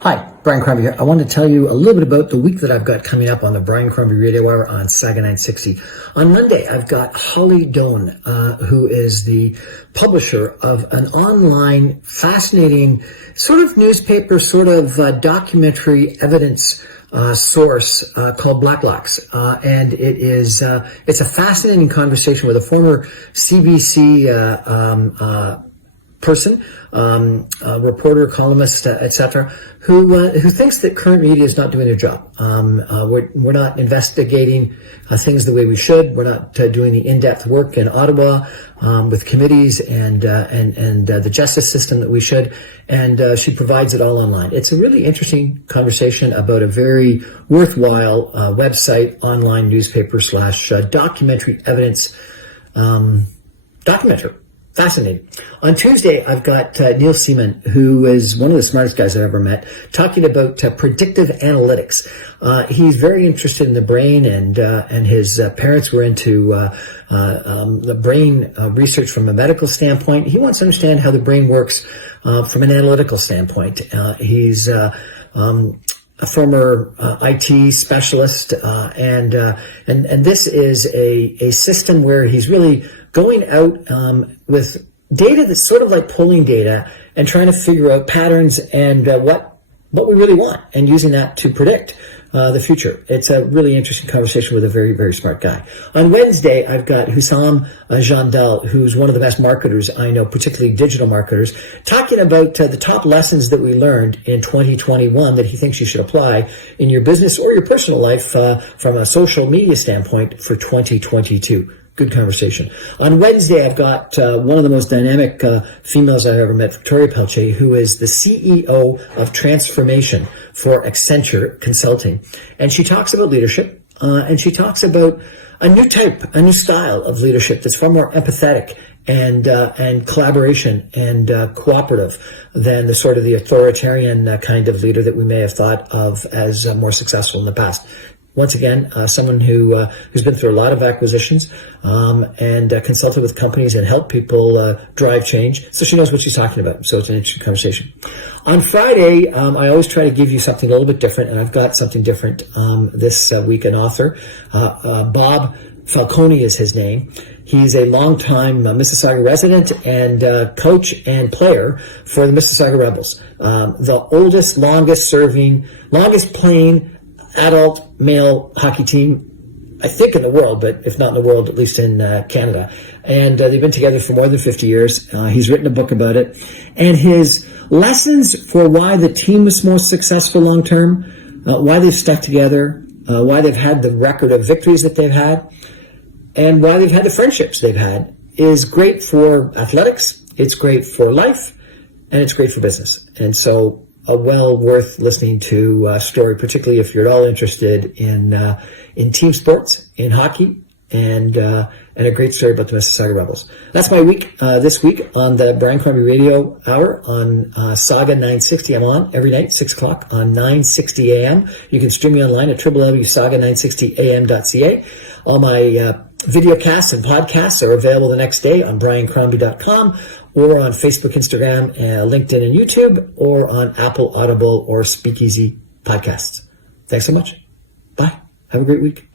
Hi, Brian Crombie here. I want to tell you a little bit about the week that I've got coming up on the Brian Crombie Radio Hour on Saga 960. On Monday, I've got Doan, who is the publisher of an online, fascinating sort of newspaper, sort of documentary evidence source called Blacklocks, and it's a fascinating conversation with a former CBC person, reporter, columnist, etc., who thinks that current media is not doing their job. We're not investigating things the way we should. We're not doing the in-depth work in Ottawa with committees and the justice system that we should. And she provides it all online. It's a really interesting conversation about a very worthwhile website, online newspaper / documentary evidence documenter. Fascinating. On Tuesday, I've got Neil Seaman, who is one of the smartest guys I've ever met, talking about predictive analytics. He's very interested in the brain, and his parents were into the brain research from a medical standpoint. He wants to understand how the brain works from an analytical standpoint. He's a former IT specialist, and this is a system where he's really going out with data that's sort of like polling data and trying to figure out patterns and what we really want, and using that to predict the future. It's a really interesting conversation with a very, very smart guy. On Wednesday, I've got Husam Jandal, who's one of the best marketers I know, particularly digital marketers, talking about the top lessons that we learned in 2021 that he thinks you should apply in your business or your personal life from a social media standpoint for 2022. Good conversation. On Wednesday, I've got one of the most dynamic females I've ever met, Victoria Palche, who is the CEO of Transformation for Accenture Consulting. And she talks about leadership, and she talks about a new style of leadership that's far more empathetic and collaboration and cooperative than the sort of the authoritarian kind of leader that we may have thought of as more successful in the past. Once again, someone who's been through a lot of acquisitions and consulted with companies and helped people drive change. So she knows what she's talking about. So it's an interesting conversation. On Friday, I always try to give you something a little bit different, and I've got something different this week. An author, Bob Falconi is his name. He's a longtime Mississauga resident and coach and player for the Mississauga Rebels, the oldest, longest playing adult male hockey team, I think, in the world, but if not in the world, at least in Canada. And they've been together for more than 50 years. He's written a book about it. And his lessons for why the team was most successful long term, why they've stuck together, why they've had the record of victories that they've had, and why they've had the friendships they've had, is great for athletics, it's great for life, and it's great for business. And so a well worth listening to story, particularly if you're at all interested in team sports, in hockey, and a great story about the Mississauga Rebels. That's my week this week on the Brian Crombie Radio Hour on Saga 960. I'm on every night, 6 o'clock on 960 AM. You can stream me online at www.saga960am.ca. All my video casts and podcasts are available the next day on briancrombie.com, or on Facebook, Instagram, LinkedIn, and YouTube, or on Apple, Audible, or Speakeasy podcasts. Thanks so much. Bye. Have a great week.